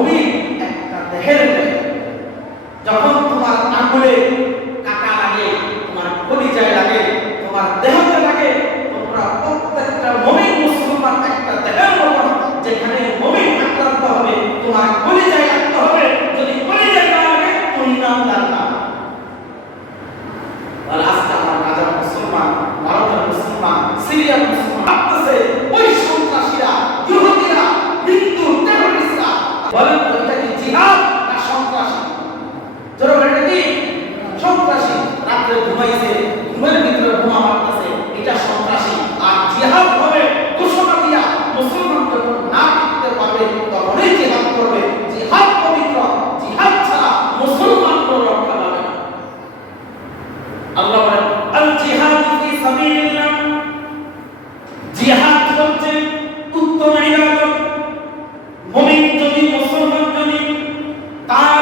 মুমিন একটা দেহের ন্যায়। যখন তোমার আঙ্গুলে কাটা লাগে, তোমার কলিজায় লাগে, তোমার দেহতে লাগে, তোমরা প্রত্যেকটা মুমিন মুসলমান একটা দেহের মতো। যেখানে মুমিন আক্রান্ত হবে তোমার কলিজায় লাগতে হবে, যদি কলিজায় না লাগে তুমি ইমানদার না। আর আজকে আমার গাজার মুসলমান, ভারতের মুসলমান, সিরিয়ার মুসলমান ভাবতেছে ওই সন্ত্রাসীরা, ইহুদিরা, হিন্দু টেররিস্টরা বলেন তো এটা কি জিহাদ না সন্ত্রাসী? জোরে বলেন এটা কি সন্ত্রাসী? রাতে ঘুমাইছে, ঘুমের ভিতরে বোমা মারতেছে, এটা সন্ত্রাসী। আর জিহাদ হবে ঘোষণা দিয়া মুসলমান যখন না টিকতে পারবে তখনই জিহাদ করবে। জিহাদ পবিত্র, জিহাদ ছাড়া মুসলমান কোনো রক্ষা পাবে না। আল্লাহ বলেন আল জিহাদ ফি সাবিলিল্লাহ, জিহাদ হচ্ছে উত্তম ইবাদত। মুমিন যদি, মুসলমান যদি তার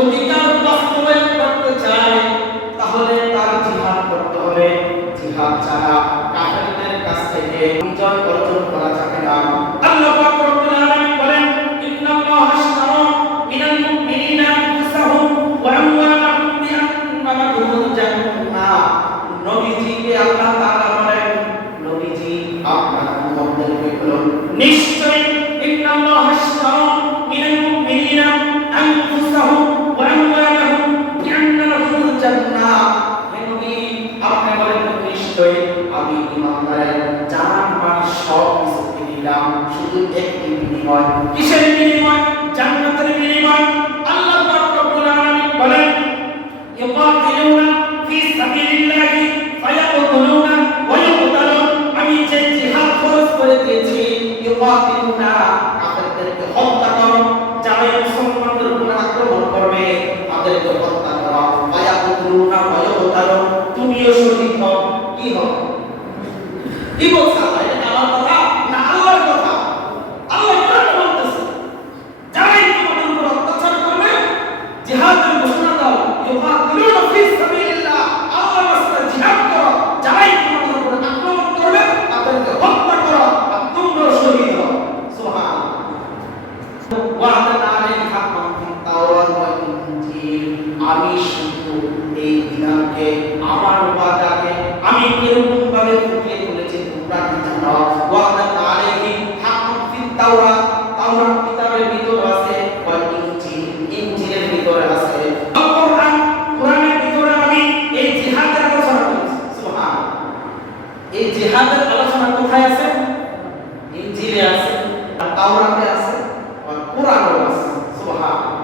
অধিকার বাস্তবায়ন করতে চায় তাহলে তার জিহাদ করতে হবে। জিহাদ ছাড়া কাফেরদের কাছ থেকে বিজয় অর্জন করা যাবে না। আল্লাহ পাক রব্বুল আলামিন বলেন ইন্নাল্লাহা আশতারা মিনাল মুমিনিনা আনফুসাহুম ওয়া আমওয়ালাহুম বিআন্না লাহুমুল জান্নাহ। নবীজিকে আল্লাহ তাআলা বলেন, নবীজি আপনার উম্মতদেরকে বলুন নিশ্চয়ই ইন্নাল্লাহা আশতারা মিনাল মুমিনিনা আনফুসাহুম ওয়া আমওয়ালাহুম বিআন্না লাহুমুল জান্নাহ। হে নবী আপনি বলেন নিশ্চয়ই আমি ইমানদারের জান মাল সব কিছু দিলাম শুধু একটি বিনিময়। কিসের বিনিময়? জান্নাতের বিনিময়। আল্লাহ পাক রব্বুল আলামিন বলেন ইউকাতিলুনা ফি সাবিলিল্লাহি ফায়াকতুলুনা ওয়া ইউকতালুন। আমি যে জিহাদ ফরজ করে দিয়েছি, ইউকাতিলুনা কাফেরদেরকে হত্যা করো, যারা মুসলমানদের উপর আক্রমণ করবে তাদেরকে হত্যা করো। ফায়াকতুলুনা ওয়া ইউকতালুন, তুমিও শহীদ হও। কি হও? কি বলছে আল্লাহ? এটা আমার কথা না আল্লাহর কথা? আল্লাহ কোরআন বলতেছে যারাই তোমাদের উপর অত্যাচার করবে জিহাদের ঘোষণা দাও। ইউকাতিলুনা ফি সাবিলিল্লাহ, আল্লাহর রাস্তায় জিহাদ করো। যারাই তোমাদের উপর আক্রমণ করবে তাদেরকে হত্যা করো আর তোমরা শহীদ হও। সুবহানাল্লাহ। ওয়া'দান আলাইহি হাক্কান ফিত তাওরাত ওয়াল ইনজিল। আমি শুধু এই বিধানকে, আমার ওয়াদাকে আমি এরকম ভাবে ফুটিয়ে তুলেছি তোমরা কি জানো? ওয়া'দান আলাইহি হাক্কান ফিত তাওরাত, তাওরাত কিতাবের ভিতরে আছে, ওয়াল ইনজিল, ইনজিলের ভিতরে আছে, কোরআন, কোরআনের ভিতরে আমি এই জিহাদের আলোচনা করেছি। সুবহানাল্লাহ। এই জিহাদের আলোচনা কোথায় আছে? ইনজিলে আছে, তাওরাতে আছে, আর কোরআনেও আছে। সুবহানাল্লাহ।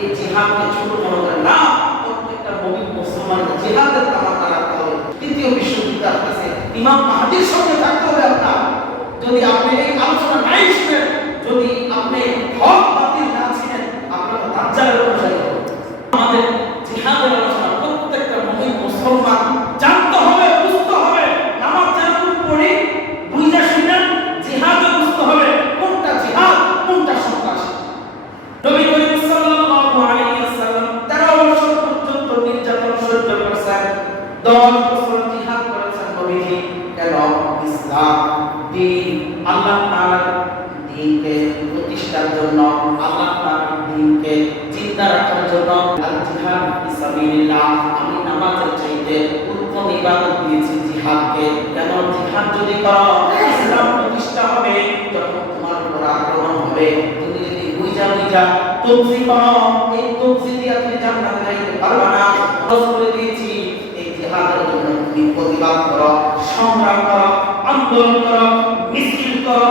এই জিহাদকে ছোট মনে করে না, প্রত্যেকটা মুমিন মুসলমানকে জিহাদের তামান্না রাখতে হবে। তৃতীয় বিশ্বযুদ্ধের কাছে ইমাম মাহদীর সঙ্গে থাকতে হবে আপনার। যদি আপনি এই আলোচনা নাই শুনেন, যদি আপনি হক বাতিল না চিনেন, আপনার দাজ্জালের অনুসারী হবে। আমাদের জিহাদের আলোচনা প্রত্যেকটা মুমিন মুসলমান জানতে হবে, বুঝতে হবে। নামাজ যেরকম পড়ি বুঝা শুনেন, জিহাদও বুঝতে হবে কোনটা জিহাদ কোনটা সন্ত্রাসী। নবী করিম সাল্লাল্লাহু আলাইহি ওয়াসাল্লাম 13 বছর পর্যন্ত নির্যাতন সহ্য করেছেন, 10 বছর জিহাদ করেছেন নবীজি। কেন? ইসলাম দ্বীন, আল্লাহ তাআলার দ্বীনকে প্রতিষ্ঠার জন্য, আল্লাহ তাআলার দ্বীনকে জিন্দা রাখার জন্য। আল জিহাদ ফি সাবিলিল্লাহ, আমি নামাজের চাইতে উত্তম ইবাদত দিয়েছি জিহাদকে। কেন? জিহাদ যদি করো ইসলাম প্রতিষ্ঠা হবে। যখন তোমার উপর আক্রমণ হবে তুমি যদি বুঝা তবজি করো, এই তবজি দিয়ে তুমি জান্নাতে যাইতে পারবে না। ফরজ করে দিয়েছি এই জিহাদের জন্য তুমি প্রতিবাদ করো, সংগ্রাম করো, আন্দোলন করো, মিছিল করো,